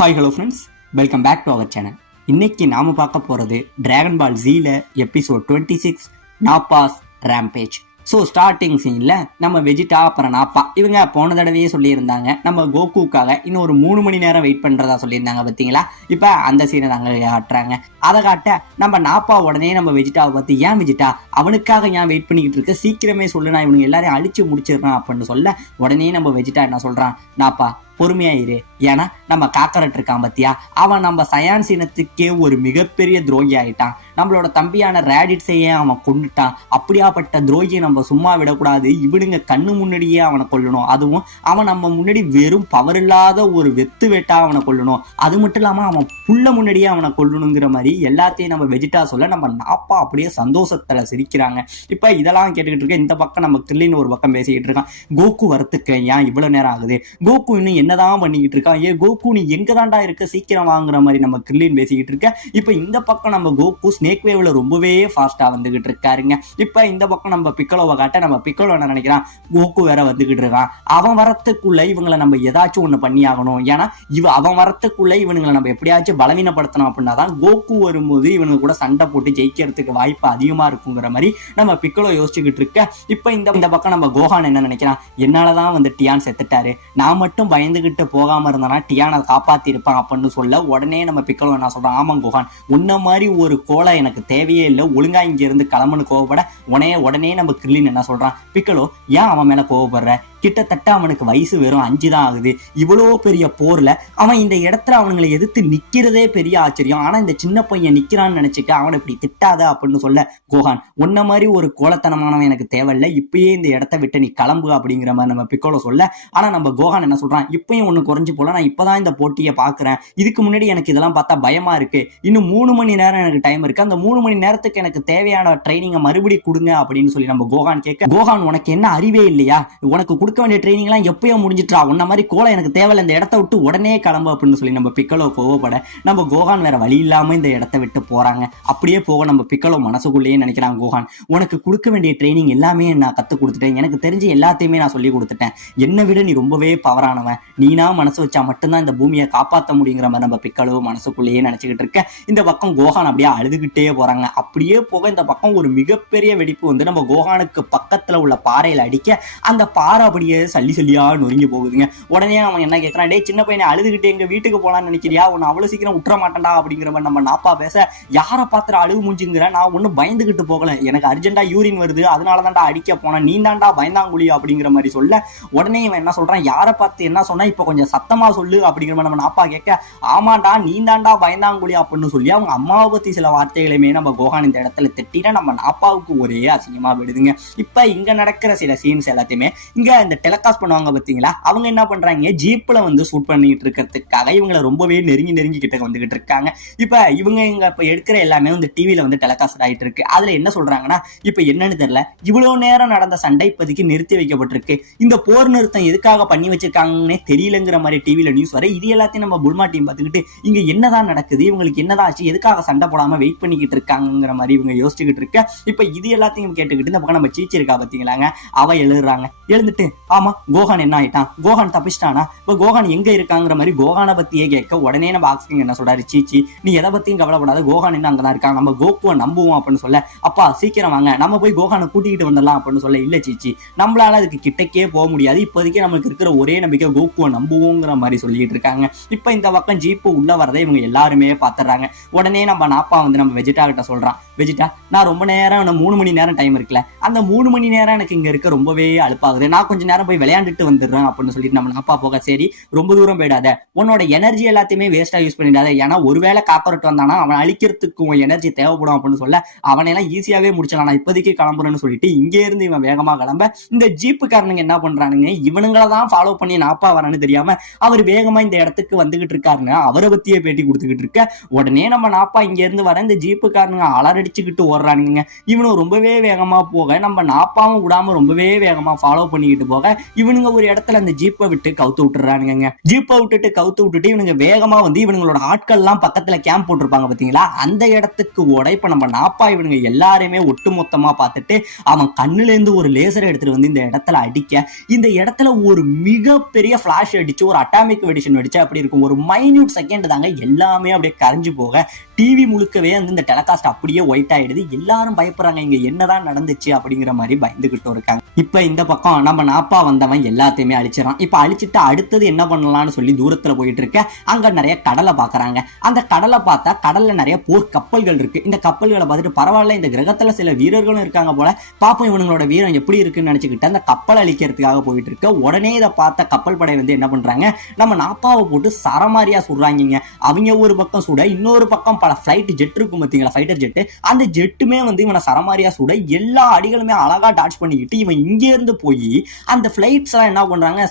Hi hello friends, welcome back to our channel. இன்னைக்கு நாம பார்க்க போறது டிராகன் பால் ஜீல episode 26 Nappa's rampage. So starting சீன்ல நம்ம வெஜிடா அப்புறம் நாப்பா இவங்க போன தடவையே சொல்லியிருந்தாங்க நம்ம கோகுக்காக இன்னும் ஒரு 3 மணி நேரம் வெயிட் பண்றதா சொல்லியிருந்தாங்க பார்த்தீங்களா. இப்போ அந்த சீனை தாங்க காட்டுறாங்க. அதை காட்ட நம்ம நாப்பா உடனே நம்ம வெஜிடாவை பார்த்து, ஏன் வெஜிடா அவனுக்காக ஏன் வெயிட் பண்ணிக்கிட்டு இருக்க, சீக்கிரமே சொல்லுனா இவனுங்க எல்லாரையும் அழிச்சு முடிச்சிடறான் அப்படின்னு சொல்ல உடனே நம்ம வெஜிடா என்ன சொல்றான், நாப்பா பொறுமையா இரு, ஏன்னா நம்ம காக்கரட் இருக்கான் பத்தியா, அவன் நம்ம சயான்ஸ் இனத்துக்கே ஒரு மிகப்பெரிய துரோகி ஆயிட்டான். நம்மளோட தம்பியான ரேடிட்ஸையே அவன் கொண்டுட்டான். அப்படியாப்பட்ட துரோகியை நம்ம சும்மா விடக்கூடாது, இவனுங்க கண்ணு முன்னாடியே அவனை கொல்லணும். அதுவும் அவன் நம்ம முன்னாடி வெறும் பவர் இல்லாத ஒரு வெத்து வெட்டா அவனை கொல்லணும். அது மட்டும் இல்லாம அவன் புள்ள முன்னாடியே அவனை கொல்லணுங்கிற மாதிரி எல்லாத்தையும் நம்ம வெஜிடா சொல்ல நம்ம நாப்பா அப்படியே சந்தோஷத்துல சிரிக்கிறாங்க. இப்ப இதெல்லாம் கேட்டுக்கிட்டு இருக்க இந்த பக்கம் நம்ம கில்லின்னு ஒரு பக்கம் பேசிக்கிட்டு இருக்கான். கோகு வரத்துக்கு ஏன் இவ்வளவு நேரம் ஆகுது, கோகு இன்னும் என்னதான் பண்ணிக்கிட்டு இருக்கான், ஏ கோகு நீ எங்க தாண்டா இருக்க, சீக்கிரம் வாங்குற மாதிரி நம்ம கில்லின் பேசிக்கிட்டு இருக்க. இப்ப இந்த பக்கம் நம்ம கோகு ஸ்னேக் வேவ்ல ரொம்பவே ஃபாஸ்டா வந்துகிட்டு இருக்காருங்க. இப்ப இந்த பக்கம் நம்ம பிக்கலோவை காட்ட நம்ம பிக்கலோ என்ன நினைக்கிறான், கோகு வேற வந்துகிட்டு இருக்கான், அவன் வரத்துக்குள்ள இவங்களை நம்ம ஏதாச்சும் ஒண்ணு பண்ணி ஆகணும். ஏன்னா அவன் வரத்துக்குள்ள இவனுங்களை நம்ம எப்படியாச்சும் பலவீனப்படுத்தணும் அப்படின்னா தான் கோகு வரும்போது இவனுக்கு கூட சண்டை போட்டு ஜெயிக்கிறதுக்கு வாய்ப்பு அதிகமா இருக்குங்கிற மாதிரி நம்ம பிக்கலோ யோசிச்சுக்கிட்டு இருக்க. இப்ப இந்த பக்கம் நம்ம கோஹான் என்ன நினைக்கிறான், என்னாலதான் வந்து டியான் செத்துட்டாரு, நான் மட்டும் பயந்துகிட்டு போகாம இருந்தானா டியானை காப்பாத்தி இருப்பான் அப்படின்னு சொல்ல உடனே நம்ம பிக்கலோ என்ன சொல்றான், ஆமா கோஹான் உன்ன மாதிரி ஒரு கோலை எனக்கு தேவையே இல்லை, ஒழுங்கா இங்க இருந்து கிளம்புன்னு கோவப்பட உடனே நம்ம கிர்லின் என்ன சொல்றான், பிக்கலோ ஏன் அவன் மேல கோவப்படுற, கிட்டத்தட்ட அவனுக்கு வயசு வெறும் 5 தான் ஆகுது, இவ்வளோ பெரிய போர்ல அவன் இந்த இடத்துல அவனுங்களை எதிர்த்து நிக்கிறதே பெரிய ஆச்சரியம், ஆனா இந்த சின்ன பையன் நிக்கிறான்னு நினைச்சுக்க அவனை இப்படி திட்டாத அப்படின்னு சொல்ல கோஹான் உன்ன மாதிரி ஒரு கோலத்தனமானவன் எனக்கு தேவையில்லை, இப்பயே இந்த இடத்த விட்டு நீ கிளம்பு அப்படிங்கிற மாதிரி நம்ம பிக்கோலோ சொல்ல. ஆனா நம்ம கோஹான் என்ன சொல்றான், இப்பயும் ஒண்ணு குறைஞ்சு போல, நான் இப்பதான் இந்த போட்டியை பாக்குறேன், இதுக்கு முன்னாடி எனக்கு இதெல்லாம் பார்த்தா பயமா இருக்கு, இன்னும் 3 மணி நேரம் எனக்கு டைம் இருக்கு, அந்த 3 மணி நேரத்துக்கு எனக்கு தேவையான ட்ரைனிங்கை மறுபடியும் கொடுங்க அப்படின்னு சொல்லி நம்ம கோஹான் கேட்க, கோஹான் உனக்கு என்ன அறிவே இல்லையா, உனக்கு கொடுக்க வேண்டிய ட்ரைனிங் எல்லாம் எப்பயோ முடிஞ்சிட்டா, உன்ன மாதிரி கோலை எனக்கு தேவையில்ல, இந்த இடத்த விட்டு உடனே கிளம்பு அப்படின்னு சொல்லி நம்ம பிக்கலோ கோவப்பட நம்ம கோஹான் வேற வழி இல்லாம இந்த இடத்த விட்டு போறாங்க. அப்படியே போக நம்ம பிக்கலோ மனசுக்குள்ளேயே நினைக்கிறான், கோஹான் உனக்கு கொடுக்க வேண்டிய ட்ரைனிங் எல்லாமே நான் கத்து கொடுத்துட்டேன், எனக்கு தெரிஞ்ச எல்லாத்தையுமே நான் சொல்லி கொடுத்துட்டேன், என்னை விட நீ ரொம்பவே பவரானவன், நீனா மனசு வச்சா மட்டும்தான் இந்த பூமியை காப்பாற்ற முடியுங்கிற மாதிரி நம்ம பிக்கலோ மனசுக்குள்ளேயே நினைச்சுக்கிட்டு இருக்க. இந்த பக்கம் கோஹான் அப்படியே அழுதுகிட்டே போறாங்க. அப்படியே போக இந்த பக்கம் ஒரு மிகப்பெரிய வெடிப்பு வந்து நம்ம கோஹானுக்கு பக்கத்துல உள்ள பாறையில அடிக்க அந்த பாறை அப்படியே சல்லி சல்லியா நொறுங்கி போகுதுங்க. உடனே அவன் என்ன கேட்கறான், டே சின்ன பையனை அழுதுகிட்டே எங்க வீட்டுக்கு போலான்னு நினைக்கிறியா, உன்னை அவ்வளவு சீக்கிரம் விட்டுற மாட்டேன்டா அப்படிங்கிற மாதிரி நம்ம நாப்பா பேச, யாரை பாத்திர அழுகு மூஞ்சுங்கிற, நான் ஒன்னும் பயந்துகிட்டு போகல, எனக்கு அர்ஜென்டா யூரின் வருது அதனாலதான்டா அடிக்க போனேன், நீ தாண்டா பயந்தாங்குழி அப்படிங்கிற மாதிரி சொல்ல உடனே இவன் என்ன சொல்றான், யாரை பார்த்து என்ன சொன்னா இப்ப கொஞ்சம் சத்தமா சொல்லு அப்படிங்கிற மாதிரி நம்ம நாப்பா கேட்க, ஆமாண்டா நீ தாண்டா பயந்தாங்குழி அப்படின்னு சொல்லி அவங்க அம்மாவை பத்தி சில வார்த்தைகளையுமே நம்ம கோஹான் இந்த இடத்துல திட்டினா நம்ம நாப்பாவுக்கு ஒரே அசிங்கமா விடுதுங்க. இப்ப இங்க நடக்கிற சில சீன்ஸ் எல்லாத்தையுமே இங்க இந்த டெலிகாஸ்ட் பண்ணுவாங்க பாத்தீங்களா, அவங்க என்ன பண்றாங்க, ஜீப்ல வந்து ஷூட் பண்ணிட்டு இருக்கிறதுக்காக இவங்களை ரொம்பவே நெருங்கி கிட்ட வந்துகிட்டு இருக்காங்க. இப்ப இவங்க இப்ப எடுக்கிற எல்லாமே வந்து டிவில வந்து டெலிகாஸ்ட் ஆயிட்டு இருக்கு. அதுல என்ன சொல்றாங்கன்னா, இப்ப என்னன்னு தெரியல, இவ்வளவு நேரம் நடந்த சண்டை இப்போதைக்கு நிறுத்தி வைக்கப்பட்டிருக்கு, இந்த போர் நிறுத்தம் எதுக்காக பண்ணி வச்சிருக்காங்கன்னே தெரியலங்கிற மாதிரி டிவில நியூஸ் வர, இது எல்லாத்தையும் நம்ம புல்மா டீம் பார்த்துக்கிட்டு இங்க என்னதான் நடக்குது, இவங்களுக்கு என்னதான் ஆச்சு, எதுக்காக சண்டை போடாம வெயிட் பண்ணிக்கிட்டு இருக்காங்கிற மாதிரி இவங்க யோசிச்சுக்கிட்டு இருக்க. இப்ப இது எல்லாத்தையும் கேட்டுக்கிட்டு இந்த பக்கம் நம்ம சீச்சி இருக்கா பாத்தீங்களாங்க, அவ எழுதுறாங்க. எழுந்துட்டு ஆமா கோஹான் என்ன ஆயிட்டான், கோஹான் தப்பிச்சிட்டானா, இப்ப கோஹான் எங்க இருக்காங்கிற மாதிரி கோஹானை பத்தியே கேட்க உடனே நம்ம ஆக்சிங் என்ன சொல்றாரு, சீச்சி நீ எதை பத்தியும் கவலைப்படாத, கோஹான் என்ன அங்கதான் இருக்கான், நம்ம கோகுவை நம்புவோம் அப்படின்னு சொல்ல, அப்பா சீக்கிரம் வாங்க நம்ம போய் கோஹானை கூட்டிகிட்டு வந்துடலாம் அப்படின்னு சொல்ல, இல்ல சீச்சி நம்மளால அதுக்கு கிட்டக்கே போக முடியாது, இப்போதைக்கு நமக்கு இருக்கிற ஒரே நம்பிக்கை கோகுவை நம்புவோங்கிற மாதிரி சொல்லிட்டு இருக்காங்க. இப்ப இந்த பக்கம் ஜீப்பு உள்ள வரதை இவங்க எல்லாருமே பாத்துறாங்க. உடனே நம்ம நாப்பா வந்து நம்ம வெஜிடா கிட்ட சொல்றான், வெஜிடா நான் ரொம்ப நேரம் 3 மணி நேரம் டைம் இருக்குல்ல, அந்த 3 மணி நேரம் எனக்கு இங்க இருக்க ரொம்பவே அலுப்பாகுது, நான் கொஞ்ச நேரம் போய் விளையாண்டுட்டு வந்துடுறேன் அப்படின்னு சொல்லிட்டு நம்ம நாப்பா போக, சரி ரொம்ப தூரம் போயிடாத, உன்னோட எனர்ஜி எல்லாத்தையுமே வேஸ்டா யூஸ் பண்ணிடாத, ஏன்னா ஒருவேளை காக்கரட் வந்தானா அவன் அழிக்கிறதுக்கு உன் எனர்ஜி தேவைப்படும் அப்படின்னு சொல்ல, அவனையெல்லாம் ஈஸியாவே முடிச்சலாம், நான் இப்போதைக்கு கிளம்புறேன்னு சொல்லிட்டு இங்கே இருந்து இவன் வேகமா கிளம்ப, இந்த ஜீப்புக்காரனுங்க என்ன பண்றானுங்க, இவனுங்களை தான் ஃபாலோ பண்ணி நாப்பா வரான்னு தெரியாம அவர் வேகமா இந்த இடத்துக்கு வந்துகிட்டு இருக்காருங்க, அவரை பத்தியே பேட்டி கொடுத்துக்கிட்டு இருக்க. உடனே நம்ம நாப்பா இங்க இருந்து வர இந்த ஜீப்புக்காரனுங்க அலறடிச்சுக்கிட்டு ஓடுறானுங்க. இவனும் ரொம்பவே வேகமா போக நம்ம நாப்பாவும் விடாம ரொம்பவே வேகமா ஃபாலோ பண்ணிக்கிட்டு போறான். போக இவனுங்க ஒரு இடத்துல அந்த ஜீப்பை விட்டு கவுத்து விட்டுறானுங்க. ஜீப்பை கவுத்து விட்டுட்டு இவனுங்க வேகமா வந்து இவங்களோட ஆட்கள் எல்லாம் பக்கத்துல கேம்ப் போட்டிருப்பாங்க பாத்தீங்களா, அந்த இடத்துக்கு ஓட இப்ப நம்ம நாப்பா இவனுங்க எல்லாருமே ஒட்டு மொத்தமா பார்த்துட்டு அவன் கண்ணுல இருந்து ஒரு லேசரை எடுத்துட்டு வந்து இந்த இடத்துல அடிக்க, இந்த இடத்துல ஒரு மிகப்பெரிய பிளாஷ் அடிச்சு ஒரு அட்டாமிக் வெடிஷன் வெடிச்சு அப்படி இருக்கும். ஒரு மைன்யூட் செகண்ட் தாங்க எல்லாமே அப்படியே கரைஞ்சு போக டிவி முழுக்கவே வந்து இந்த டெலிகாஸ்ட் அப்படியே ஒயிட் ஆயிடுது. எல்லாரும் பயப்படுறாங்க, இங்க என்னதான் நடந்துச்சு அப்படிங்கிற மாதிரி பயந்துகிட்டு இருக்காங்க. இப்ப இந்த பக்கம் நம்ம நாப்பா வந்தவன் எல்லாத்தையுமே அழிச்சிடறான். இப்ப அழிச்சிட்டு அடுத்தது என்ன பண்ணலாம்னு சொல்லி தூரத்துல போயிட்டு இருக்க அங்க நிறைய கடலை பாக்குறாங்க. அந்த கடலை பார்த்தா கடல்ல நிறைய போர் கப்பல்கள் இருக்கு. இந்த கப்பல்களை பார்த்துட்டு பரவாயில்ல, இந்த கிரகத்துல சில வீரர்களும் இருக்காங்க போல, பாப்போம் இவங்களோட வீரம் எப்படி இருக்குன்னு நினைச்சுக்கிட்டு அந்த கப்பல் அழிக்கிறதுக்காக போயிட்டு இருக்க உடனே இதை பார்த்த கப்பல் படை வந்து என்ன பண்றாங்க, நம்ம நாப்பாவை போட்டு சரமாரியா சுடுறாங்க. அவங்க ஒரு பக்கம் சுட, இன்னொரு பக்கம் பல பிளைட் ஜெட் இருக்கும் பாத்தீங்களா, ஃபைட்டர் ஜெட், அந்த ஜெட்டுமே வந்து இவனை சரமாரியா சுட எல்லா அடிகளுமே அழகா டாட்ச் பண்ணிக்கிட்டு இவன் இங்க இருந்து போய் அந்த பிளைட்ஸ் எல்லாம் என்ன பண்றாங்க,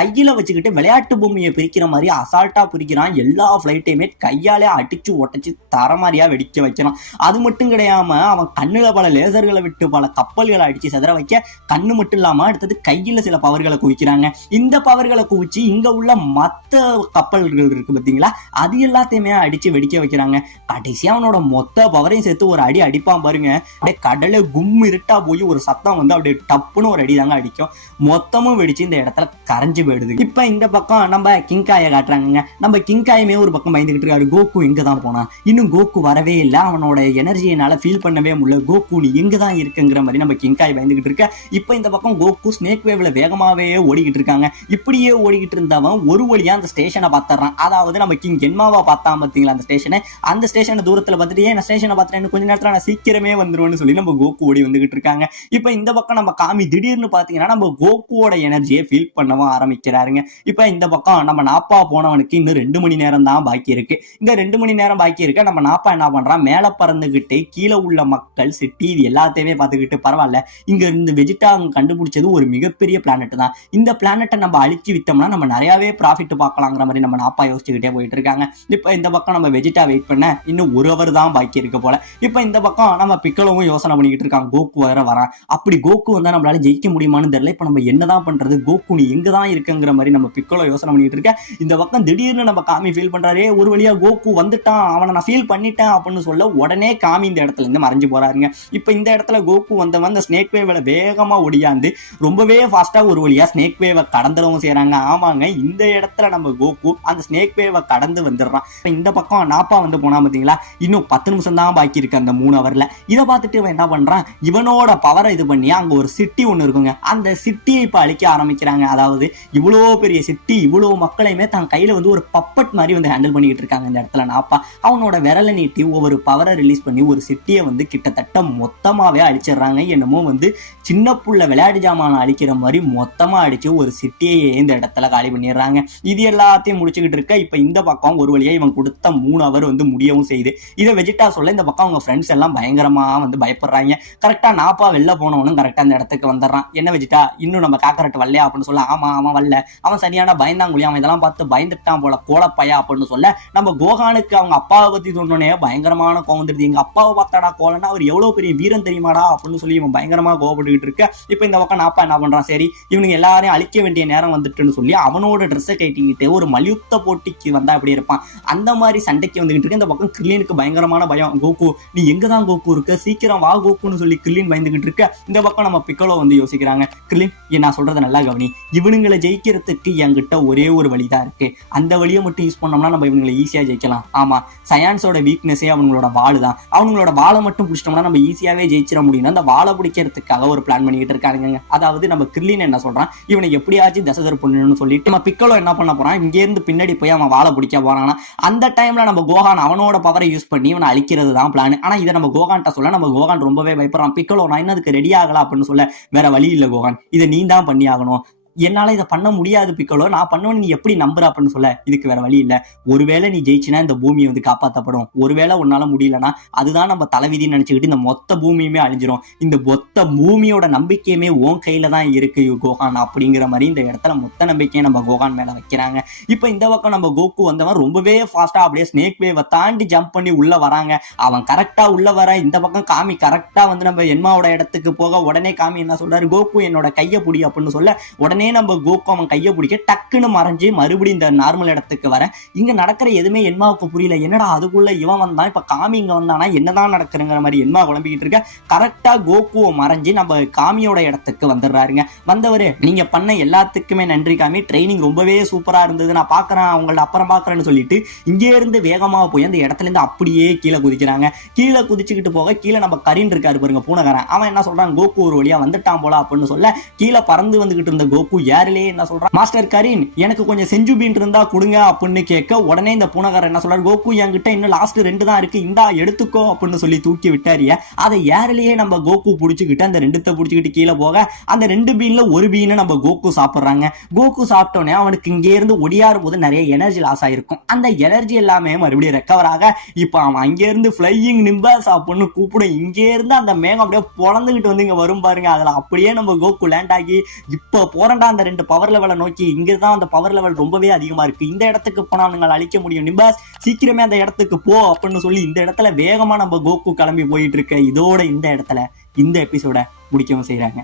கையில வச்சுக்கிட்டு விளையாட்டு பொம்மையை பிரிக்கிற மாதிரி அசால்ட்டா பிரிக்கிறான். எல்லா பிளைட்டையுமே கையாலே அடிச்சு ஒட்டச்சு தரமாரியா வெடிக்க வைக்கிறான். அது மட்டும் கிடையாம அவன் கண்ணுல பல லேசர்களை விட்டு பல கப்பல்களை அடிச்சு செதற வைக்க, கண்ணு மட்டும் இல்லாம அடுத்தது கையில சில பவர்களை குவிக்கிறாங்க. இந்த பவர்களை குவிச்சு இங்க உள்ள மத்த கப்பல்கள் இருக்கு பாத்தீங்களா, அது எல்லாத்தையுமே அடிச்சு வெடிக்க வைக்கிறாங்க. கடைசியா அவனோட மொத்த பவரையும் சேர்த்து ஒரு அடி அடிப்பான் பாருங்க, அப்படியே கடலை கும் இருட்டா போய் ஒரு சத்தம் வந்து அப்படியே டப்புன்னு ஒரு அடி தாங்க அடிக்கும். மொத்தமும் வெடிச்சு இந்த இடத்துல கரைஞ்சு போயிடுது. இப்ப இந்த பக்கம் நம்ம கிங்காயை காட்டுறாங்க. நம்ம கிங்காயுமே ஒரு பக்கம் பயந்துகிட்டு இருக்காரு, கோகு எங்க தான் போனா, இன்னும் கோகு வரவே இல்லை, அவனோட எனர்ஜியினால ஃபீல் பண்ணவே முடியல, கோகு நீ எங்க தான் இருக்குங்கிற மாதிரி நம்ம கிங்காய் பயந்துகிட்டு இருக்க. இப்ப இந்த பக்கம் கோகு ஸ்னேக் வேவ்ல வேகமாவே ஓடிக்கிட்டு இருக்காங்க. இப்படியே ஓடிக்கிட்டு இருந்தவன் ஒரு வழியா அந்த ஸ்டேஷனை பார்த்துறான். அதாவது நம்ம கிங் என்மாவா பார்த்தான் பாத்தீங்களா அந்த ஸ்டேஷனை, அந்த ஸ்டேஷனை தூரத்துல பார்த்துட்டு நான் ஸ்டேஷனை பார்த்துட்டேன், கொஞ்ச நேரத்துல நான் சீக்கிரமே வந்துருவேன்னு சொல்லி நம்ம கோகு ஓடி வந்துகிட்டு இருக்காங்க. இப்ப இந்த பக்கம் நம்ம காமி திடீர்னு பாத்தீங்கன்னா நம்ம கோகுவோட எனர்ஜியை ஃபீல் பண்ணவும் ஆரம்பிக்கிறாருங்க. இப்ப இந்த பக்கம் நம்ம நாப்பா போனவனுக்கு இன்னும் 2 மணி நேரம் தான் பாக்கி இருக்கு. இந்த 2 மணி நேரம் பாக்கி இருக்க நம்ம நாப்பா என்ன பண்றான், மேல பறந்துகிட்டு கீழே உள்ள மக்கள் சிட்டி இது எல்லாத்தையுமே பார்த்துக்கிட்டு பரவாயில்ல, இங்க இருந்து வெஜிடா கண்டுபிடிச்சது ஒரு மிகப்பெரிய பிளானட் தான், இந்த பிளானட்டை நம்ம அழிச்சு விட்டோம்னா நம்ம நிறையவே ப்ராஃபிட் பார்க்கலாங்கிற மாதிரி நம்ம நாப்பா யோசிச்சுக்கிட்டே போயிட்டு இருக்காங்க. இப்ப இந்த பக்கம் நம்ம வெஜிடா வெயிட் பண்ண இன்னும் 1 hour தான் பாக்கி இருக்கு போல. இப்ப இந்த பக்கம் நம்ம பிக்கலவும் யோசனை பண்ணிக்கிட்டு இருக்காங்க, கோகு வேற வரான், அப்படி கோகு வந்தா நம்மளால ஜெயிக்க முடியுமான்னு தெரியல, இப்ப நம்ம என்னதான் பண்றது, கோகு நீ எங்க தான் இருக்குங்கிற மாதிரி நம்ம பிக்கலோ யோசனை பண்ணிட்டு இருக்க. இந்த பக்கம் திடீர்னு நம்ம காமி ஃபீல் பண்றாரு, ஒரு வழியா கோகு வந்துட்டான், அவனை நான் ஃபீல் பண்ணிட்டேன் அப்படின்னு சொல்ல உடனே காமி இந்த இடத்துல இருந்து மறைஞ்சு போறாருங்க. இப்ப இந்த இடத்துல கோகு வந்தவன் அந்த ஸ்னேக் வேவ்ல வேகமா ஒடியாந்து ரொம்பவே ஃபாஸ்டா ஒரு வழியா ஸ்னேக் வேவை கடந்துடவும் செய்யறாங்க. ஆமாங்க, இந்த இடத்துல நம்ம கோகு அந்த ஸ்னேக் வேவை கடந்து வந்துடுறான். இந்த பக்கம் நாப்பா வந்து போனா பாத்தீங்களா, இன்னும் 10 நிமிஷம் தான் பாக்கி இருக்கு அந்த 3 hourல. இதை பார்த்துட்டு இவன் என்ன பண்றான், இவனோட பவரை இது பண்ணி அங்க ஒரு சிட்டி ஒண்ணு இருக்குங்க, அந்த சிட்டியை இப்ப அழிக்க ஆரம்பிக்கிறாங்க. அதாவது இவ்வளவு பெரிய சிட்டி, இவ்வளவு மக்களையுமே தன் கையில வந்து ஒரு பப்பட் மாதிரி வந்து ஹேண்டில் பண்ணிட்டு இருக்காங்க. இந்த இடத்துல நாப்பா அவனோட விரலை நீட்டி ஒவ்வொரு பவரை ரிலீஸ் பண்ணி ஒரு சிட்டியை வந்து கிட்டத்தட்ட மொத்தமாவே அழிச்சிடுறாங்க. என்னமோ வந்து சின்ன புள்ள விளையாட்டு ஜாமான அழிக்கிற மாதிரி மொத்தமா அடிச்சு ஒரு சிட்டியை இந்த இடத்துல காலி பண்ணிடுறாங்க. இது எல்லாத்தையும் முடிச்சுக்கிட்டு இருக்க இப்ப இந்த பக்கம் ஒரு வழியா இவன் கொடுத்த 3 hour வந்து முடியவும் செய்யுது. இதை வெஜிடா சொல்ல இந்த பக்கம் அவங்க ஃப்ரெண்ட்ஸ் எல்லாம் பயங்கரமா வந்து பயப்படுறாங்க. கரெக்டா நாப்பா வெளில போனவனும் கரெக்டா அந்த இடத்துக்கு வந்துடுறான். என்ன வெஜிடா இன்னும் நம்ம காக்கரட்டு வரலையா அப்படின்னு சொல்ல, ஆமா அவன் வரல, அவன் சரியான பயந்தாங்குழி, அவன் இதெல்லாம் பார்த்து பயந்துட்டான் போல கோலப்பையா அப்படின்னு சொல்ல, நம்ம கோகானுக்கு அவங்க அப்பாவை பத்தி சொன்னோன்னே பயங்கரமான கோவம் வந்துருது. எங்க அப்பாவை பார்த்தாடா கோலன்னா அவர் எவ்வளவு பெரிய வீரன் தெரியுமாடா அப்படின்னு சொல்லி இவன் பயங்கரமா கோவப்பட்டுக்கிட்டு இருக்க. இப்ப இந்த பக்கம் நாப்பா என்ன பண்றான், சரி இவனுக்கு எல்லாரையும் அழிக்க வேண்டிய நேரம் வந்துட்டுன்னு சொல்லி அவனோட ட்ரெஸ்ஸை கட்டிக்கிட்டு ஒரு மல்யுத்த போட்டிக்கு வந்தா எப்படி இருப்பான் அந்த மாதிரி சண்டைக்கு வந்துகிட்டு இருக்கு. இந்த பக்கம் கிர்லினுக்கு பயங்கரமான பயம், கோகு நீ எங்கதான் கோகு இருக்க, சீக்கிரம் வா கோகுன்னு சொல்லி கிர்லின் பயந்துகிட்டு இருக்க. இந்த பக்கம் நம்ம பிக்கலோ வந்து யோசிக்கிறாங்க, கிர்லின் நான் சொல்றதை நல்லா கவனி, இவனுங்களை ஜெயிக்கிறதுக்கு என்கிட்ட ஒரே ஒரு வழிதான் இருக்கு, அந்த வழியை மட்டும் யூஸ் பண்ணோம்னா நம்ம இவங்களை ஈஸியா ஜெயிக்கலாம். ஆமா, சயான்ஸோட வீக்னஸே அவங்களோட வாள் தான், அவங்களோட வாழை மட்டும் பிடிச்சிட்டோம்னா நம்ம ஈஸியாவே ஜெயிச்சிட முடியும். அந்த வாழை பிடிக்கிறதுக்காக ஒரு பிளான் பண்ணிக்கிட்டு இருக்காங்க. அதாவது நம்ம கிர்லின் என்ன சொல்றான், இவனை எப்படியாச்சும் தசதர் பண்ணணும்னு சொல்லிட்டு நம்ம பிக்கலோ என்ன பண்ண போறான், இங்க இருந்து பின்னாடி போய் அவன் வாழை பிடிக்க போறான்னா அந்த டைம்ல நம்ம கோகான் அவனோட பவரை யூஸ் பண்ணி இவனை அழிக்கிறது தான் பிளான். ஆனா இதை நம்ம கோகான்ட்ட சொல்ல நம்ம கோகான் ரொம்பவே பயப்படுறான். பிக்கலோ நான் இன்னும் அதுக்கு ரெடி ஆகலாம் அப்படின்னு சொல்ல, வேற வழி இல்லை கோகான், இதை நீ தான் பண்ணி ஆகணும், என்னால இதை பண்ண முடியாது பிக்கலோ, நான் பண்ணுவேன் நீ எப்படி நம்புற அப்படின்னு சொல்ல, இதுக்கு வேற வழி இல்ல, ஒருவேளை நீ ஜெயிச்சினா இந்த பூமி வந்து காப்பாற்றப்படும், ஒருவேளை உன்னால முடியலன்னா அதுதான் நம்ம தலைவிதின்னு நினைச்சுக்கிட்டு இந்த மொத்த பூமியுமே அழிஞ்சிரும், இந்த மொத்த பூமியோட நம்பிக்கையுமே உன் கையில தான் இருக்கு கோகான் அப்படிங்கிற மாதிரி இந்த இடத்துல மொத்த நம்பிக்கையை நம்ம கோகான் மேல வைக்கிறாங்க. இப்ப இந்த பக்கம் நம்ம கோகு வந்தவன் ரொம்பவே ஃபாஸ்டா அப்படியே ஸ்னேக் வேவ தாண்டி ஜம்ப் பண்ணி உள்ள வராங்க. அவன் கரெக்டா உள்ள வர இந்த பக்கம் காமி கரெக்டா வந்து நம்ம என்மாவோட இடத்துக்கு போக உடனே காமி என்ன சொல்றாரு, கோகு என்னோட கையை பிடி அப்படின்னு சொல்ல உடனே நம்ம கோகு அவன் கையை பிடிக்க டக்குன்னு மறைஞ்சு மறுபடியும் இந்த நார்மல் இடத்துக்கு வர இங்க நடக்கிற எதுவுமே என்மாவுக்கு புரியல. என்னடா அதுக்குள்ள இவன் வந்தான், இப்ப காமி இங்க வந்தானா என்னதான் நடக்குதுங்கிற மாதிரி என்மா குழம்பிக்கிட்டு இருக்க. கரெக்டா கோகுவை மறைஞ்சு நம்ம காமியோட இடத்துக்கு வந்துடுறாருங்க. வந்தவரு, நீங்க பண்ண எல்லாத்துக்குமே நன்றி காமி, ட்ரைனிங் ரொம்பவே சூப்பரா இருந்தது, நான் பாக்குறேன் அவங்கள அப்புறம் பாக்குறேன்னு சொல்லிட்டு இங்கே இருந்து வேகமா போய் அந்த இடத்துல இருந்து அப்படியே கீழே குதிக்கிறாங்க. கீழே குதிச்சுக்கிட்டு போக கீழே நம்ம கரீன் இருக்காரு பாருங்க பூனகாரன், அவன் என்ன சொல்றான், கோகு ஒரு வழியா வந்துட்டான் போல அப்படின்னு சொல்ல கீழே பறந்து வந்துகிட்டு இருந்த கோகு ஏர்லயே என்ன சொல்றான், மாஸ்டர் கரீன் எனக்கு கொஞ்சம் செஞ்சுபீன் இருந்தா கொடுங்க அப்படின்னு கேட்க உடனே இந்த பூனகாரன் என்ன சொல்றாரு, கோகு என்கிட்ட இன்னும் லாஸ்ட் 2 தான் இருக்கு, இந்தா எடுத்துக்கோ அப்படின்னு சொல்லி தூக்கி விட்டாரிய. அதை ஏர்லயே நம்ம கோகு புடிச்சுக்கிட்டு அந்த 2 புடிச்சுக்கிட்டு கீழே போக அந்த 2 பீன்ல ஒரு பீனை நம்ம கோகு சாப்பிடுறாங்க. கோகு சாப்பிட்டோன்னே அவனுக்கு இங்கே இருந்து ஒடியாரும் போது நிறைய எனர்ஜி லாஸ் ஆயிருக்கும். அந்த எனர்ஜி எல்லாமே மறுபடியும் ரெக்கவர் ஆக இப்ப அவன் அங்கே இருந்து ஃபிளையிங் நிம்பஸ் அப்படின்னு கூப்பிடும். இங்கே இருந்து அந்த மேகம் அப்படியே பொழந்துகிட்டு வந்து இங்க வரும் பாருங்க. அதுல அப்படியே நம்ம கோகு லேண்ட் ஆகி இப்ப போறண்டா அந்த 2 பவர் லெவலை நோக்கி. இங்கதான் அந்த பவர் லெவல் ரொம்பவே அதிகமா இருக்கு, இந்த இடத்துக்கு போனா நீங்கள் அழிக்க முடியும், நிம்பஸ் சீக்கிரமே அந்த இடத்துக்கு போ அப்படின்னு சொல்லி இந்த இடத்துல வேகமா நம்ம கோகு கிளம்பி போயிட்டு இருக்க. இதோட இந்த இடத்துல இந்த எபிசோட முடிக்கவும் செய்யறாங்க.